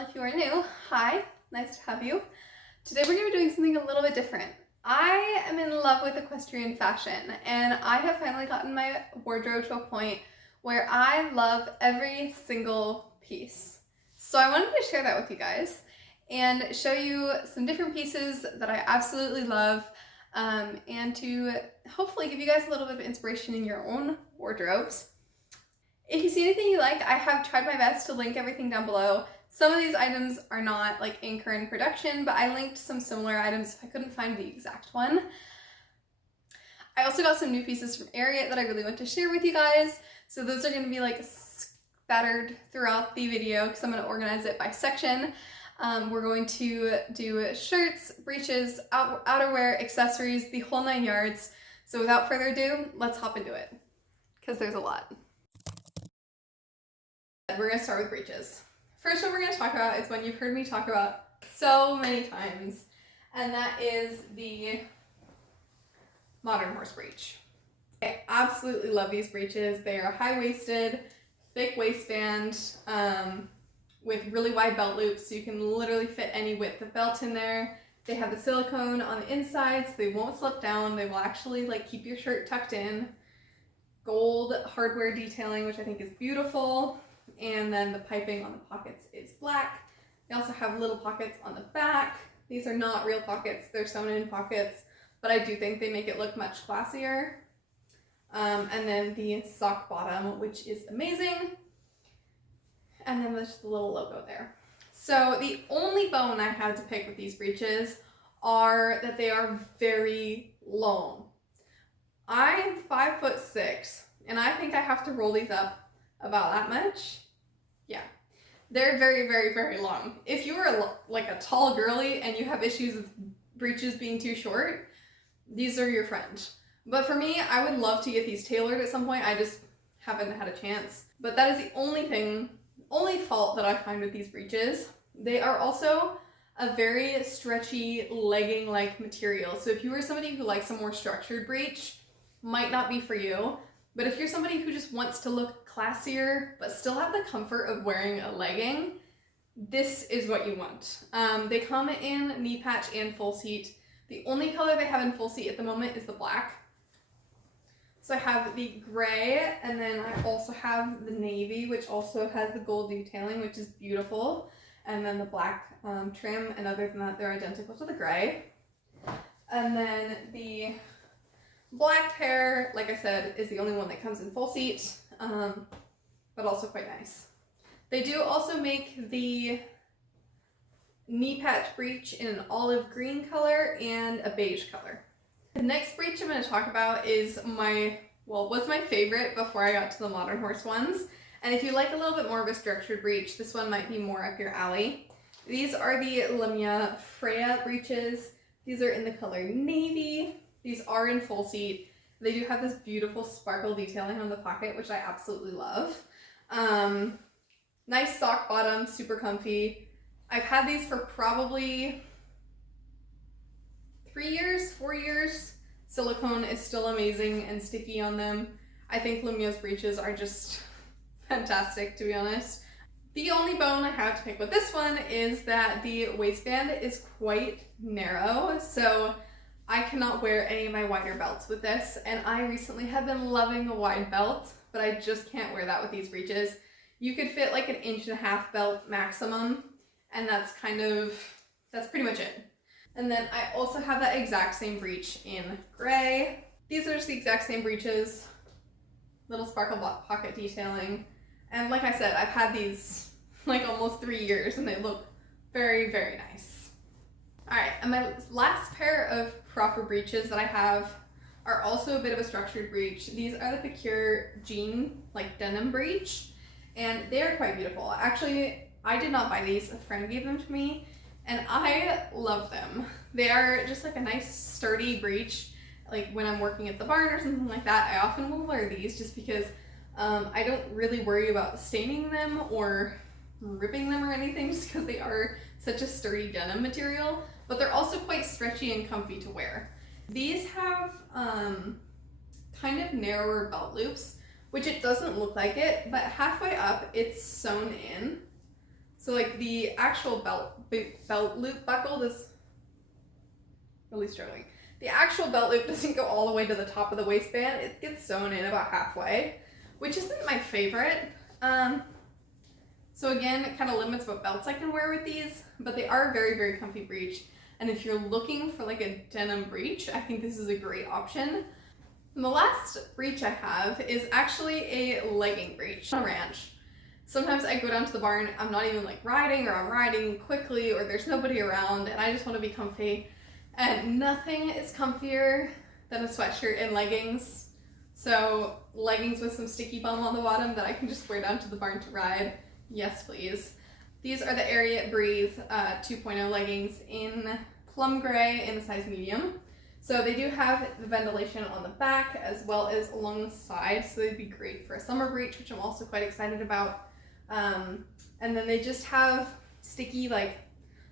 channel. If you are new, hi, nice to have you. Today we're going to be doing something a little bit different. I am in love with equestrian fashion, and I have finally gotten my wardrobe to a point where I love every single piece. So I wanted to share that with you guys and show you some different pieces that I absolutely love, and to hopefully give you guys a little bit of inspiration in your own wardrobes. If you see anything you like, I have tried my best to link everything down below. Some of these items are not like in current production, but I linked some similar items if I couldn't find the exact one. I also got some new pieces from Ariat that I really want to share with you guys. So those are going to be like scattered throughout the video because I'm going to organize it by section. We're going to do shirts, breeches, outerwear, accessories, the whole 9 yards. So without further ado, let's hop into it because there's a lot. We're going to start with breeches. First one we're going to talk about is one you've heard me talk about so many times, and that is the modern horse breech. I absolutely love these breeches. They are high-waisted, thick waistband, with really wide belt loops, so you can literally fit any width of belt in there. They have the silicone on the inside, so they won't slip down. They will actually like keep your shirt tucked in. Gold hardware detailing, which I think is beautiful. And then the piping on the pockets is black. They also have little pockets on the back. These are not real pockets, they're sewn in pockets, but I do think they make it look much classier. And then the sock bottom, which is amazing. And then there's the little logo there. So the only bone I had to pick with these breeches are that they are very long. I'm 5'6", and I think I have to roll these up about that much. Yeah, they're very, very, very long. If you are like a tall girly and you have issues with breeches being too short, these are your friend. But for me, I would love to get these tailored at some point. I just haven't had a chance. But that is the only fault that I find with these breeches. They are also a very stretchy legging-like material. So if you are somebody who likes a more structured breech, might not be for you. But if you're somebody who just wants to look classier but still have the comfort of wearing a legging, this is what you want. They come in knee patch and full seat. The only color they have in full seat at the moment is the black. So I have the gray, and then I also have the navy, which also has the gold detailing, which is beautiful. And then the black trim, and other than that, they're identical to the gray. And then the black pair, like I said, is the only one that comes in full seat, but also quite nice. They do also make the knee patch breech in an olive green color and a beige color. The next breech I'm going to talk about is was my favorite before I got to the modern horse ones. And if you like a little bit more of a structured breech, this one might be more up your alley. These are the LeMieux Freya Breeches. These are in the color navy. These are in full seat. They do have this beautiful sparkle detailing on the pocket, which I absolutely love. Nice sock bottom, super comfy. I've had these for probably 3 years, 4 years. Silicone is still amazing and sticky on them. I think LeMieux's breeches are just fantastic, to be honest. The only bone I have to pick with this one is that the waistband is quite narrow, so I cannot wear any of my wider belts with this, and I recently have been loving a wide belt, but I just can't wear that with these breeches. You could fit like 1.5 inch belt maximum, and that's pretty much it. And then I also have that exact same breech in gray. These are just the exact same breeches, little sparkle pocket detailing, and like I said, I've had these like almost 3 years, and they look very, very nice. Alright, and my last pair of proper breeches that I have are also a bit of a structured breech. These are the Pikeur jean, like denim breech, and they are quite beautiful. Actually, I did not buy these, a friend gave them to me, and I love them. They are just like a nice sturdy breech. Like when I'm working at the barn or something like that, I often will wear these just because I don't really worry about staining them or ripping them or anything, just because they are such a sturdy denim material, but they're also quite stretchy and comfy to wear. These have kind of narrower belt loops, which it doesn't look like it, but halfway up it's sewn in. So like the actual belt loop buckle is really struggling. The actual belt loop doesn't go all the way to the top of the waistband. It gets sewn in about halfway, which isn't my favorite. So again, it kind of limits what belts I can wear with these, but they are a very, very comfy breech. And if you're looking for like a denim breech, I think this is a great option. And the last breech I have is actually a legging breech on a ranch. Sometimes I go down to the barn, I'm not even like riding, or I'm riding quickly, or there's nobody around and I just want to be comfy. And nothing is comfier than a sweatshirt and leggings. So leggings with some sticky bum on the bottom that I can just wear down to the barn to ride. Yes, please. These are the Ariat Breathe 2.0 leggings in plum gray in the size medium. So they do have the ventilation on the back as well as along the side. So they'd be great for a summer breech, which I'm also quite excited about. And then they just have sticky, like,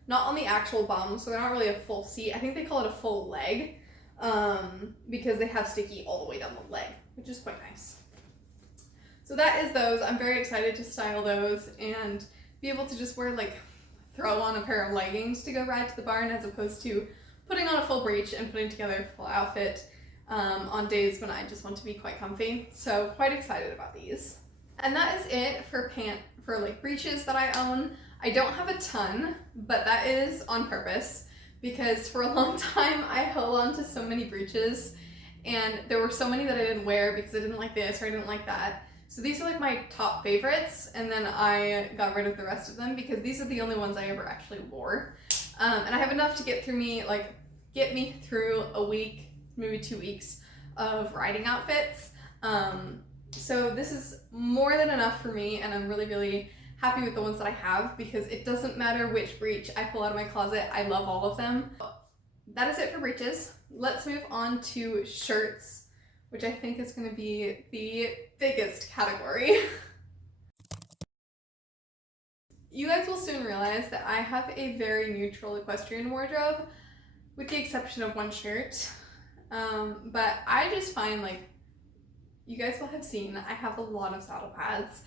not on the actual bum, so they're not really a full seat. I think they call it a full leg, because they have sticky all the way down the leg, which is quite nice. So that is those. I'm very excited to style those and be able to just wear, like, throw on a pair of leggings to go ride to the barn, as opposed to putting on a full breech and putting together a full outfit on days when I just want to be quite comfy. So quite excited about these. And that is it for like breeches that I own. I don't have a ton, but that is on purpose, because for a long time I held on to so many breeches, and there were so many that I didn't wear because I didn't like this or I didn't like that. So these are like my top favorites, and then I got rid of the rest of them because these are the only ones I ever actually wore. And I have enough to get me through a week, maybe 2 weeks of riding outfits. So this is more than enough for me, and I'm really, really happy with the ones that I have, because it doesn't matter which breech I pull out of my closet, I love all of them. That is it for breeches. Let's move on to shirts, which I think is going to be the biggest category. You guys will soon realize that I have a very neutral equestrian wardrobe, with the exception of one shirt. But I just find, like, you guys will have seen, I have a lot of saddle pads,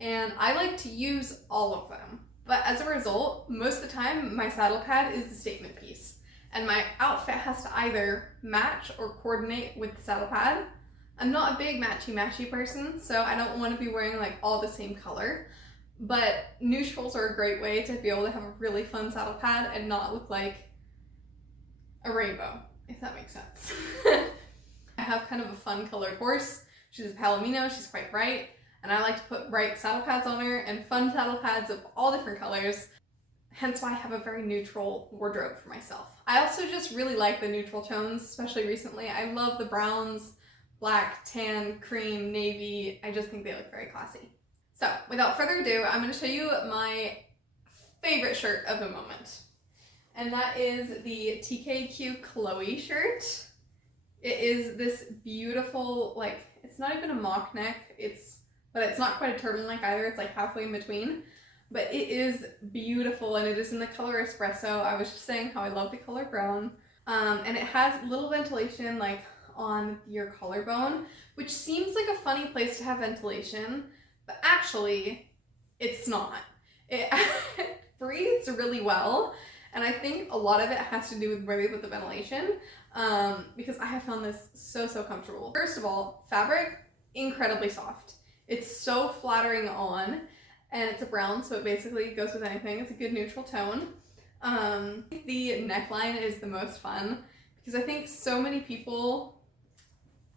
and I like to use all of them. But as a result, most of the time, my saddle pad is the statement piece. And my outfit has to either match or coordinate with the saddle pad. I'm not a big matchy-matchy person, so I don't want to be wearing like all the same color. But neutrals are a great way to be able to have a really fun saddle pad and not look like a rainbow, if that makes sense. I have kind of a fun colored horse. She's a Palomino, she's quite bright, and I like to put bright saddle pads on her and fun saddle pads of all different colors, hence why I have a very neutral wardrobe for myself. I also just really like the neutral tones, especially recently. I love the browns, black, tan, cream, navy. I just think they look very classy. So without further ado, I'm going to show you my favorite shirt of the moment, and that is the TKEQ Chloe shirt. It is this beautiful, like, it's not even a mock neck, but it's not quite a turtleneck either, it's like halfway in between. But it is beautiful, and it is in the color Espresso. I was just saying how I love the color brown. And it has little ventilation, like, on your collarbone, which seems like a funny place to have ventilation, but actually, it's not. It breathes really well, and I think a lot of it has to do with where they put the ventilation. Because I have found this so comfortable. First of all, fabric, incredibly soft. It's so flattering on, and it's a brown, so it basically goes with anything. It's a good neutral tone. The neckline is the most fun, because I think so many people,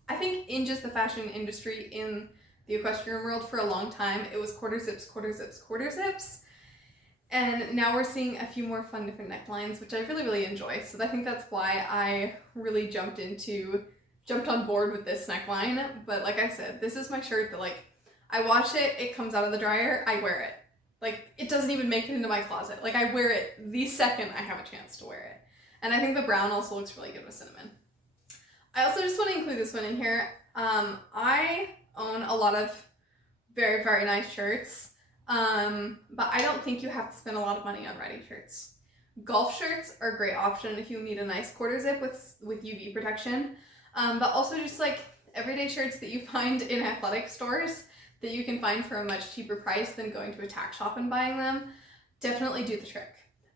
I think in just the fashion industry in the equestrian world for a long time, it was quarter zips, quarter zips, quarter zips. And now we're seeing a few more fun different necklines, which I really, really enjoy. So I think that's why I really jumped on board with this neckline. But like I said, this is my shirt that, like, I wash it, it comes out of the dryer, I wear it. Like, it doesn't even make it into my closet. Like, I wear it the second I have a chance to wear it. And I think the brown also looks really good with cinnamon. I also just want to include this one in here. I own a lot of very, very nice shirts. But I don't think you have to spend a lot of money on riding shirts. Golf shirts are a great option if you need a nice quarter zip with UV protection. But also just like everyday shirts that you find in athletic stores that you can find for a much cheaper price than going to a tack shop and buying them. definitely do the trick.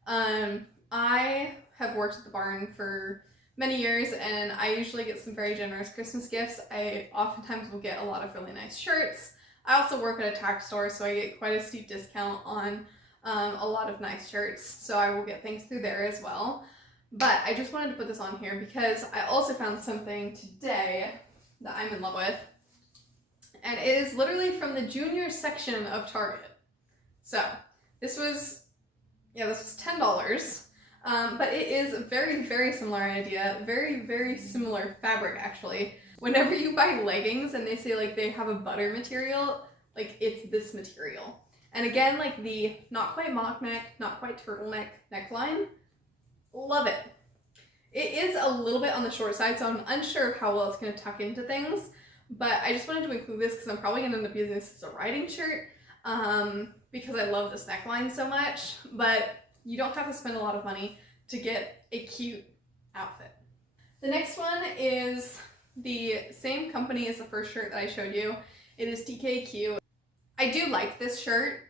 I have worked at the barn for many years, and I usually get some very generous Christmas gifts. I oftentimes will get a lot of really nice shirts. I also work at a tax store, so I get quite a steep discount on a lot of nice shirts, so I will get things through there as well. But I just wanted to put this on here because I also found something today that I'm in love with, and it is literally from the junior section of Target. So this was $10, but it is a very, very similar idea, very, very similar fabric actually. Whenever you buy leggings and they say like they have a butter material, like it's this material. And again, like the not quite mock neck, not quite turtleneck neckline, love it. It is a little bit on the short side, so I'm unsure of how well it's going to tuck into things, but I just wanted to include this because I'm probably going to end up using this as a riding shirt because I love this neckline so much, but you don't have to spend a lot of money to get a cute outfit. The next one is the same company as the first shirt that I showed you. It is TKEQ. I do like this shirt.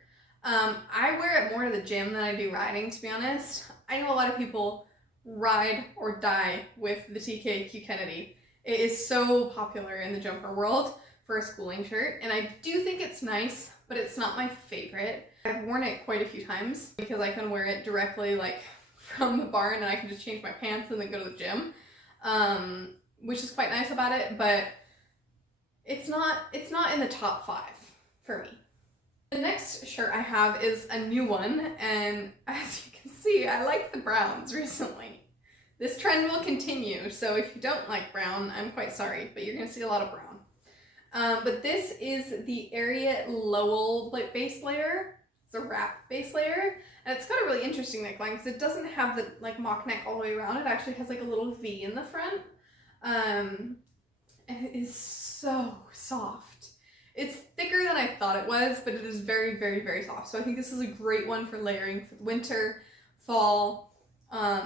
I wear it more to the gym than I do riding, to be honest. I know a lot of people ride or die with the TKEQ Kennedy. It is so popular in the jumper world for a schooling shirt, and I do think it's nice, but it's not my favorite. I've worn it quite a few times because I can wear it directly like from the barn, and I can just change my pants and then go to the gym, which is quite nice about it, but it's not in the top 5 for me. The next shirt I have is a new one, and as you can see, I like the browns recently. This trend will continue, so if you don't like brown, I'm quite sorry, but you're going to see a lot of brown. But this is the Ariat Lowell base layer. It's a wrap base layer, and it's got a really interesting neckline because it doesn't have the like mock neck all the way around. It actually has like a little V in the front, and it is so soft. It's thicker than I thought it was, but it is very, very, very soft. So I think this is a great one for layering for winter, fall,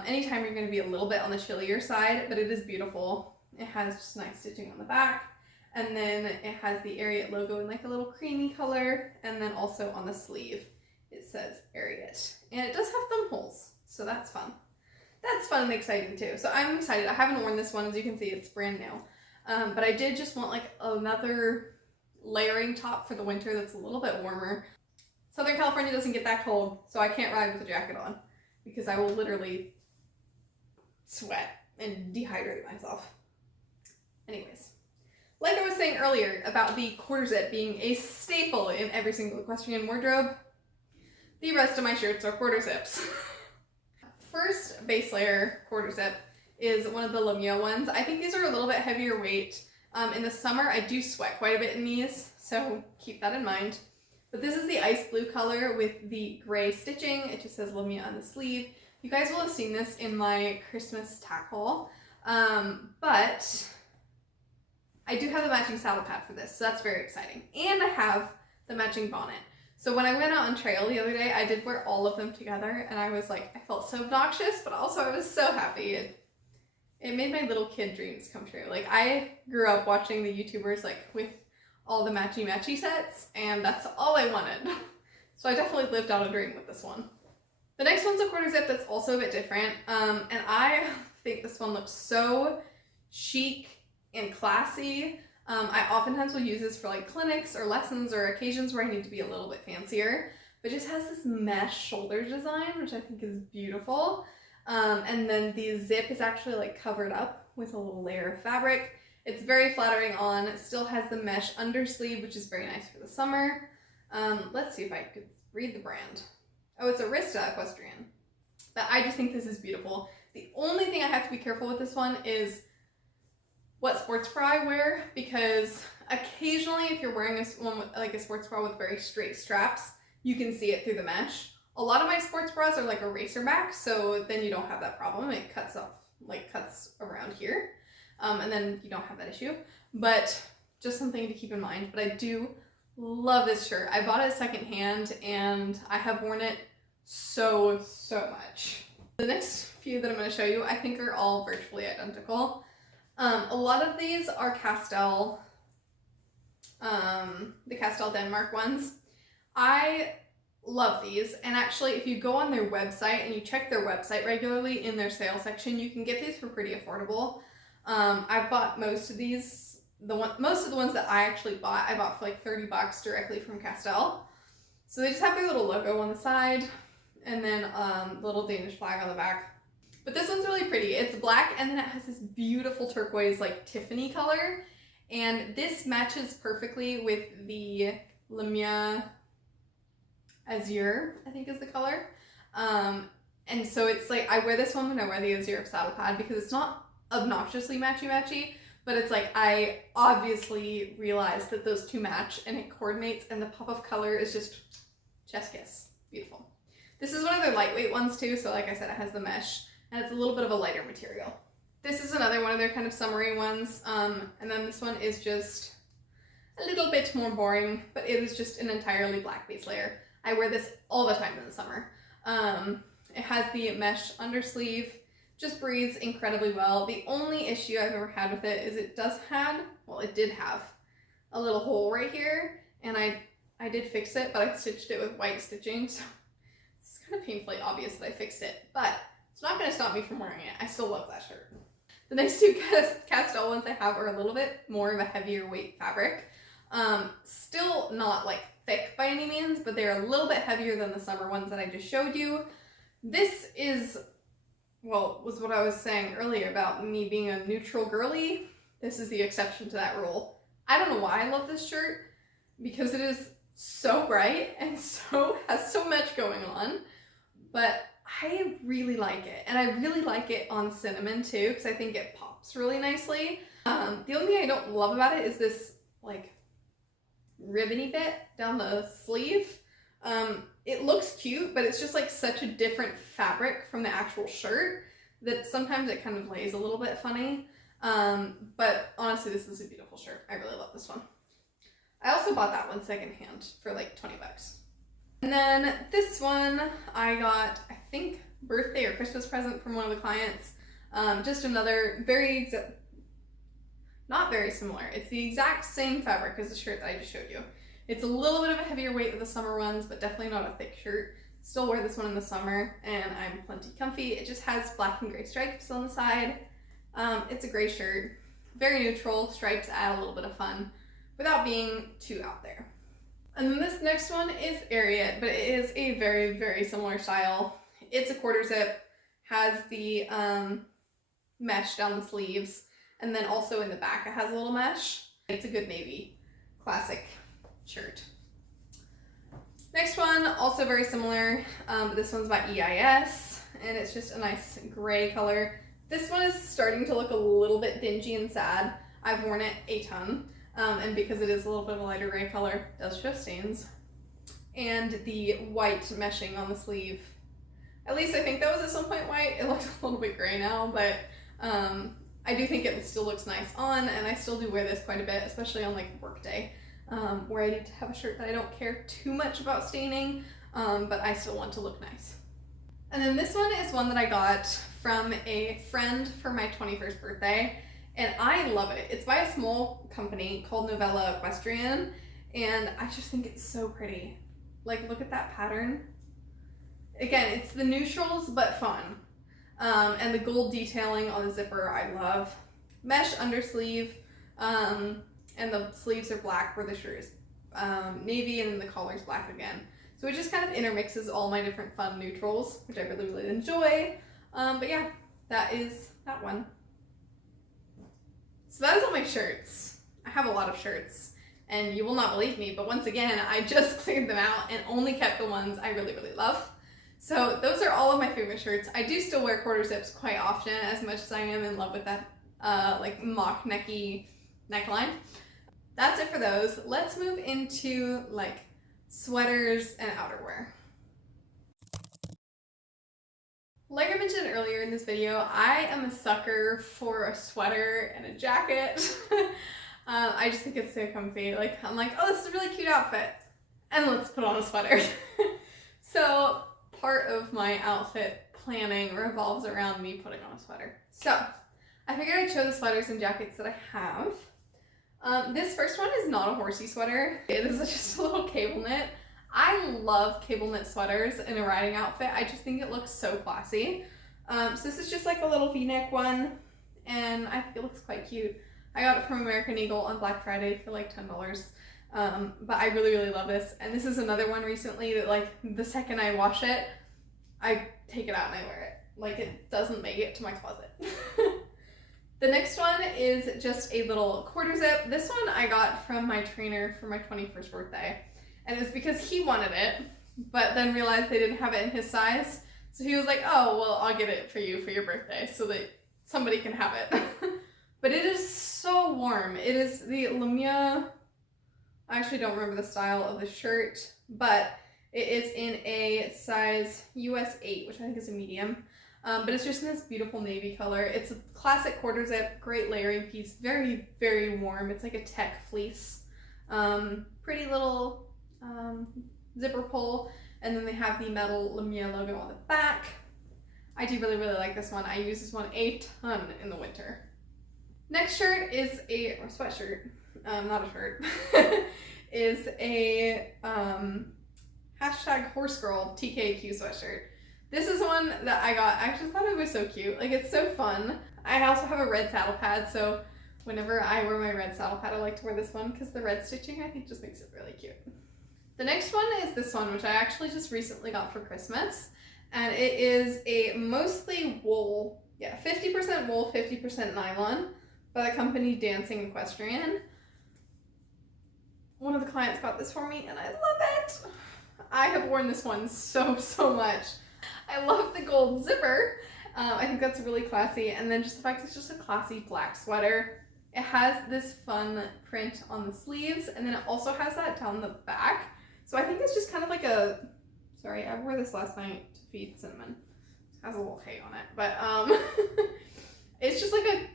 anytime you're going to be a little bit on the chillier side, but it is beautiful. It has just nice stitching on the back, and then it has the Ariat logo in like a little creamy color, and then also on the sleeve it says Ariat. And it does have thumb holes, so that's fun. That's fun and exciting too. So I'm excited. I haven't worn this one, as you can see, it's brand new. But I did just want like another layering top for the winter that's a little bit warmer. Southern California doesn't get that cold, so I can't ride with a jacket on because I will literally sweat and dehydrate myself. Anyways, like I was saying earlier about the quarter zip being a staple in every single equestrian wardrobe, the rest of my shirts are quarter zips. First base layer quarter zip is one of the LeMieux ones. I think these are a little bit heavier weight. In the summer, I do sweat quite a bit in these, so keep that in mind. But this is the ice blue color with the gray stitching. It just says LeMieux on the sleeve. You guys will have seen this in my Christmas tack haul, but I do have the matching saddle pad for this, so that's very exciting. And I have the matching bonnet. So when I went out on trail the other day, I did wear all of them together, and I was like, I felt so obnoxious, but also I was so happy. It made my little kid dreams come true. Like, I grew up watching the YouTubers like with all the matchy sets, and that's all I wanted. So I definitely lived out a dream with this one. The next one's a quarter zip that's also a bit different, and I think this one looks so chic and classy. I oftentimes will use this for like clinics or lessons or occasions where I need to be a little bit fancier, but it just has this mesh shoulder design, which I think is beautiful. And then the zip is actually like covered up with a little layer of fabric. It's very flattering on. It still has the mesh undersleeve, which is very nice for the summer. Let's see if I could read the brand. Oh, it's Arista Equestrian. But I just think this is beautiful. The only thing I have to be careful with this one is what sports bra I wear, because occasionally if you're wearing one with like a sports bra with very straight straps, you can see it through the mesh. A lot of my sports bras are like a racer back, so then you don't have that problem. It cuts off, like cuts around here, and then you don't have that issue. But just something to keep in mind. But I do love this shirt. I bought it secondhand, and I have worn it so much. The next few that I'm going to show you, I think are all virtually identical. A lot of these are Castell, the Castell Denmark ones. I love these. And actually, if you go on their website and you check their website regularly in their sale section, you can get these for pretty affordable. I've bought most of these, most of the ones that I actually bought, I bought for like $30 directly from Castell. So they just have their little logo on the side and then the little Danish flag on the back. But this one's really pretty. It's black and then it has this beautiful turquoise like Tiffany color. And this matches perfectly with the LeMieux Azure, I think is the color. And so it's like, I wear this one when I wear the Azure saddle pad because it's not obnoxiously matchy-matchy, but it's like, I obviously realized that those two match and it coordinates and the pop of color is just chef's kiss. Beautiful. This is one of their lightweight ones too, so like I said, it has the mesh and it's a little bit of a lighter material. This is another one of their kind of summery ones, and then this one is just a little bit more boring, but it is just an entirely black base layer. I wear this all the time in the summer. It has the mesh undersleeve, just breathes incredibly well. The only issue I've ever had with it is it did have a little hole right here, and I did fix it, but I stitched it with white stitching, so it's kind of painfully obvious that I fixed it, but it's not going to stop me from wearing it. I still love that shirt. The next two Castell ones I have are a little bit more of a heavier weight fabric. Still not like thick by any means, but they're a little bit heavier than the summer ones that I just showed you. This is, well, was what I was saying earlier about me being a neutral girly. This is the exception to that rule. I don't know why I love this shirt, because it is so bright and has so much going on, but I really like it, and I really like it on cinnamon too, because I think it pops really nicely. The only thing I don't love about it is this like ribbony bit down the sleeve. It looks cute, but it's just like such a different fabric from the actual shirt that sometimes it kind of lays a little bit funny. But honestly, this is a beautiful shirt. I really love this one. I also bought that one secondhand for like $20. And then this one I got, I think, birthday or Christmas present from one of the clients. Just another not very similar. It's the exact same fabric as the shirt that I just showed you. It's a little bit of a heavier weight than the summer ones, but definitely not a thick shirt. Still wear this one in the summer and I'm plenty comfy. It just has black and gray stripes on the side. It's a gray shirt, very neutral. Stripes add a little bit of fun without being too out there. And then this next one is Ariat, but it is a very, very similar style. It's a quarter zip, has the mesh down the sleeves, and then also in the back it has a little mesh. It's a good navy classic shirt. Next one, also very similar, but this one's by EIS, and it's just a nice gray color. This one is starting to look a little bit dingy and sad. I've worn it a ton. And because it is a little bit of a lighter gray color, it does show stains. And the white meshing on the sleeve, at least I think that was at some point white. It looks a little bit gray now, but I do think it still looks nice on, and I still do wear this quite a bit, especially on like work day, where I need to have a shirt that I don't care too much about staining, but I still want to look nice. And then this one is one that I got from a friend for my 21st birthday. And I love it. It's by a small company called Equestrian, and I just think it's so pretty. Like, look at that pattern. Again, it's the neutrals, but fun. And the gold detailing on the zipper, I love. Mesh undersleeve, and the sleeves are black where the shirt is navy, and then the collar's black again. So it just kind of intermixes all my different fun neutrals, which I really, really enjoy. But yeah, that is that one. So that is all my shirts. I have a lot of shirts, and you will not believe me, but once again, I just cleared them out and only kept the ones I really, really love. So those are all of my favorite shirts. I do still wear quarter zips quite often, as much as I am in love with that like mock necky neckline. That's it for those. Let's move into like sweaters and outerwear. Like I mentioned earlier in this video, I am a sucker for a sweater and a jacket. I just think it's so comfy. Like, I'm like, oh, this is a really cute outfit, and let's put on a sweater. So part of my outfit planning revolves around me putting on a sweater. So I figured I'd show the sweaters and jackets that I have. This first one is not a horsey sweater. It is just a little cable knit. I love cable knit sweaters in a riding outfit. I just think it looks so classy. So this is just like a little v-neck one, and I think it looks quite cute. I got it from American Eagle on Black Friday for like $10. But I really, really love this. And this is another one recently that like the second I wash it, I take it out and I wear it. Like it doesn't make it to my closet. The next one is just a little quarter zip. This one I got from my trainer for my 21st birthday. And it's because he wanted it, but then realized they didn't have it in his size. So he was like, oh, well, I'll get it for you for your birthday so that somebody can have it. But it is so warm. It is the LeMieux, I actually don't remember the style of the shirt, but it is in a size US 8, which I think is a medium. But it's just in this beautiful navy color. It's a classic quarter zip, great layering piece, very, very warm. It's like a tech fleece. Pretty little zipper pull, and then they have the metal LeMieux logo on the back. I do really, really like this one. I use this one a ton in the winter. Next shirt is a sweatshirt, not a shirt, is a hashtag horse girl TKEQ sweatshirt. This is one that I got. I just thought it was so cute. Like, it's so fun. I also have a red saddle pad, so whenever I wear my red saddle pad, I like to wear this one because the red stitching, I think, just makes it really cute. The next one is this one, which I actually just recently got for Christmas. And it is a mostly wool, 50% wool, 50% nylon by the company Dancing Equestrian. One of the clients got this for me and I love it. I have worn this one so much. I love the gold zipper. I think that's really classy. And then just the fact it's just a classy black sweater. It has this fun print on the sleeves, and then it also has that down the back. So I think it's just kind of like a, sorry, I wore this last night to feed Cinnamon. It has a little K on it, but it's just like a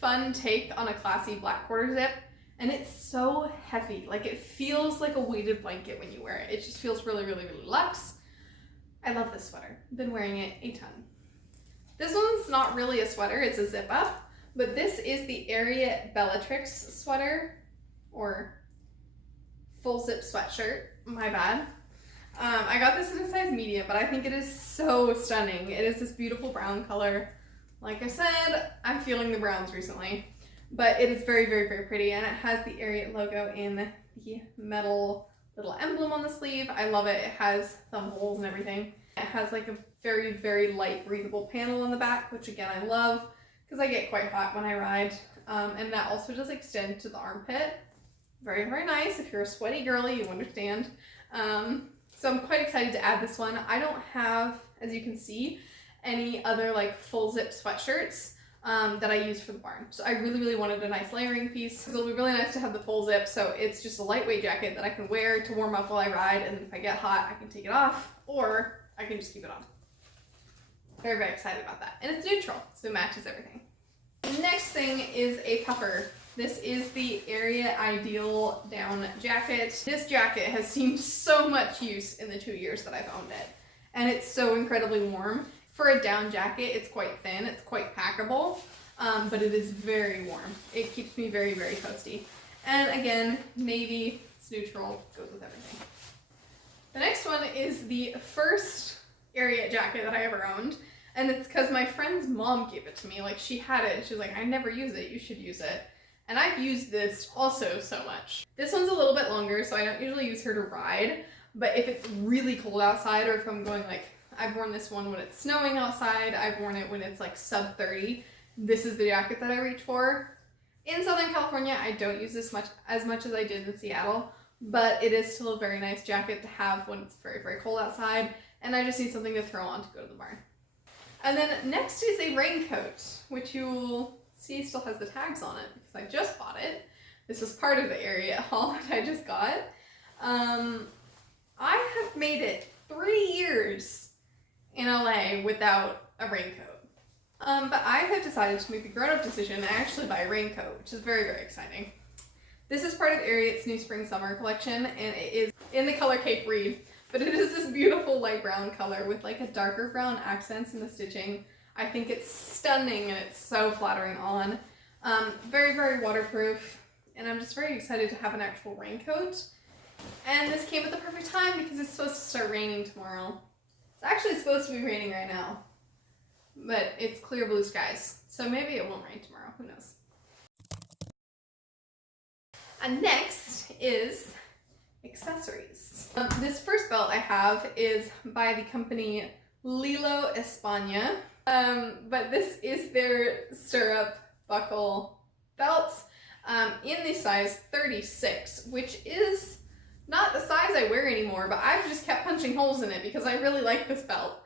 fun take on a classy black quarter zip, and it's so heavy. Like, it feels like a weighted blanket when you wear it. It just feels really, really, really luxe. I love this sweater. Been wearing it a ton. This one's not really a sweater, it's a zip up, but this is the Ariat Bellatrix sweater, or full zip sweatshirt, my bad. I got this in a size medium, but I think it is so stunning. It is this beautiful brown color. Like I said, I'm feeling the browns recently, but it is very, very, very pretty, and it has the Ariat logo in the metal little emblem on the sleeve. I love it. It has thumb holes and everything. It has like a very, very light breathable panel on the back, which again I love because I get quite hot when I ride, and that also does extend to the armpit. Very, very nice. If you're a sweaty girly, you understand. So I'm quite excited to add this one. I don't have, as you can see, any other like full zip sweatshirts that I use for the barn. So I really, really wanted a nice layering piece. It'll be really nice to have the full zip, so it's just a lightweight jacket that I can wear to warm up while I ride, and then if I get hot, I can take it off, or I can just keep it on. Very, very excited about that. And it's neutral, so it matches everything. Next thing is a puffer. This is the Ariat Ideal down jacket. This jacket has seen so much use in the 2 years that I've owned it, and it's so incredibly warm. For a down jacket, it's quite thin, it's quite packable, but it is very warm. It keeps me very, very toasty. And again, navy, it's neutral, goes with everything. The next one is the first Ariat jacket that I ever owned, and it's because my friend's mom gave it to me. Like, she had it, and she was like, I never use it, you should use it. And I've used this also so much. This one's a little bit longer, so I don't usually use her to ride, but if it's really cold outside, or if I'm going like, I've worn this one when it's snowing outside, I've worn it when it's like sub 30. This is the jacket that I reach for. In Southern California, I don't use this as much as I did in Seattle, but it is still a very nice jacket to have when it's very, very cold outside, and I just need something to throw on to go to the barn. And then next is a raincoat, which you will see still has the tags on it because I just bought it. This was part of the Ariat haul that I just got. I have made it 3 years in LA without a raincoat. But I have decided to make the grown-up decision and actually buy a raincoat, which is very, very exciting. This is part of Ariat's new spring-summer collection, and it is in the color Cape Reed, but it is this beautiful light brown color with like a darker brown accents in the stitching. I think it's stunning, and it's so flattering on. Very, very waterproof, and I'm just very excited to have an actual raincoat. And this came at the perfect time because it's supposed to start raining tomorrow. It's actually supposed to be raining right now, but it's clear blue skies, so maybe it won't rain tomorrow, who knows. And next is accessories. This first belt I have is by the company Lilo, Espana, but this is their stirrup buckle belt in the size 36, which is not the size I wear anymore, but I've just kept punching holes in it because I really like this belt.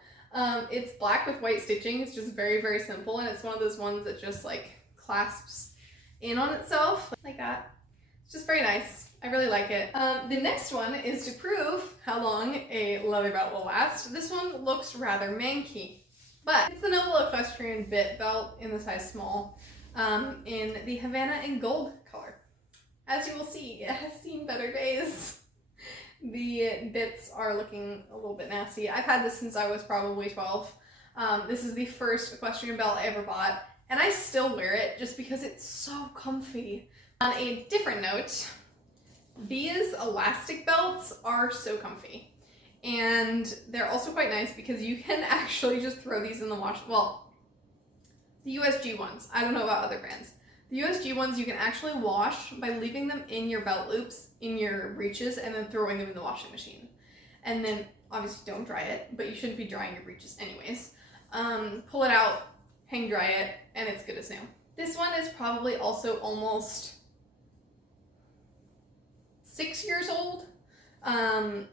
It's black with white stitching. It's just very, very simple, and it's one of those ones that just like clasps in on itself like that. It's just very nice. I really like it. The next one is to prove how long a leather belt will last. This one looks rather manky, but it's the Lowell Equestrian bit belt in the size small, in the Havana and gold color. As you will see, it has seen better days. The bits are looking a little bit nasty. I've had this since I was probably 12. This is the first equestrian belt I ever bought, and I still wear it just because it's so comfy. On a different note, these elastic belts are so comfy, and they're also quite nice because you can actually just throw these in the wash. Well, the USG ones, I don't know about other brands. The USG ones you can actually wash by leaving them in your belt loops, in your breeches, and then throwing them in the washing machine. And then obviously don't dry it, but you shouldn't be drying your breeches anyways. Pull it out, hang dry it, and it's good as new. This one is probably also almost 6 years old, and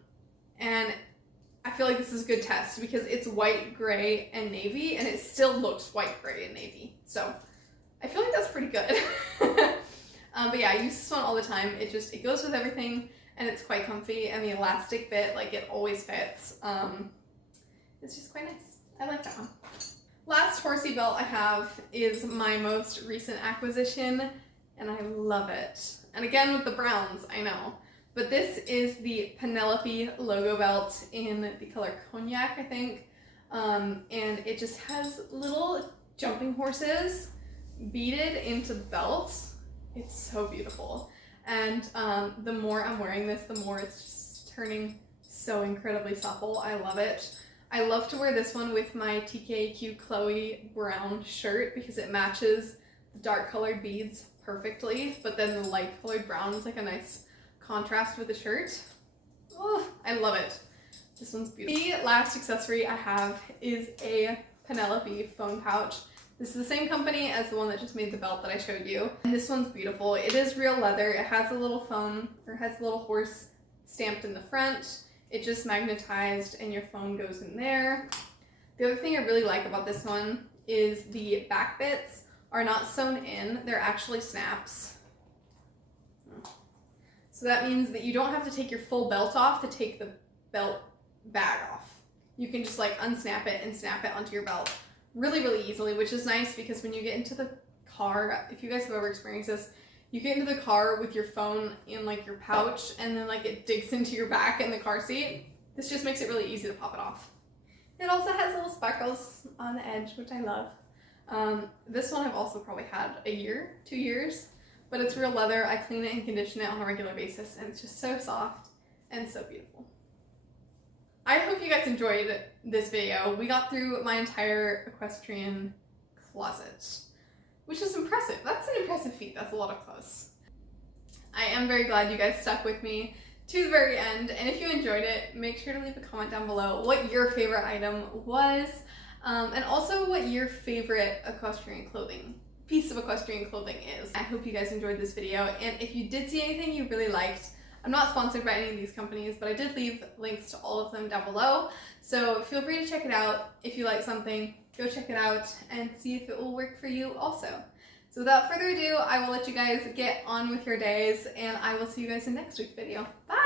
I feel like this is a good test because it's white, gray, and navy, and it still looks white, gray, and navy. So I feel like that's pretty good. But yeah, I use this one all the time. It goes with everything, and it's quite comfy, and the elastic bit, like, it always fits. It's just quite nice. I like that one. Last horsey belt I have is my most recent acquisition, and I love it. And again with the browns, I know. But this is the Penelope logo belt in the color cognac, I think. And it just has little jumping horses beaded into the belt. It's so beautiful. And the more I'm wearing this, the more it's just turning so incredibly supple. I love it. I love to wear this one with my TKEQ Chloe brown shirt because it matches the dark colored beads perfectly, but then the light colored brown is like a nice contrast with the shirt. Oh, I love it. This one's beautiful. The last accessory I have is a Penelope phone pouch. This is the same company as the one that just made the belt that I showed you. And this one's beautiful. It is real leather. It has a little phone, or has a little horse stamped in the front. It just magnetized and your phone goes in there. The other thing I really like about this one is the back bits are not sewn in, they're actually snaps. So that means that you don't have to take your full belt off to take the belt bag off. You can just like unsnap it and snap it onto your belt really, really easily, which is nice because when you get into the car, if you guys have ever experienced this, you get into the car with your phone in like your pouch and then like it digs into your back in the car seat. This just makes it really easy to pop it off. It also has little sparkles on the edge, which I love. This one I've also probably had a year, 2 years, but it's real leather. I clean it and condition it on a regular basis, and it's just so soft and so beautiful. I hope you guys enjoyed this video. We got through my entire equestrian closet, which is impressive. That's an impressive feat. That's a lot of clothes. I am very glad you guys stuck with me to the very end, and if you enjoyed it, make sure to leave a comment down below what your favorite item was, and also what your favorite piece of equestrian clothing is. I hope you guys enjoyed this video, and if you did see anything you really liked, I'm not sponsored by any of these companies, but I did leave links to all of them down below, so feel free to check it out. If you like something, go check it out and see if it will work for you also. So without further ado, I will let you guys get on with your days, and I will see you guys in next week's video. Bye!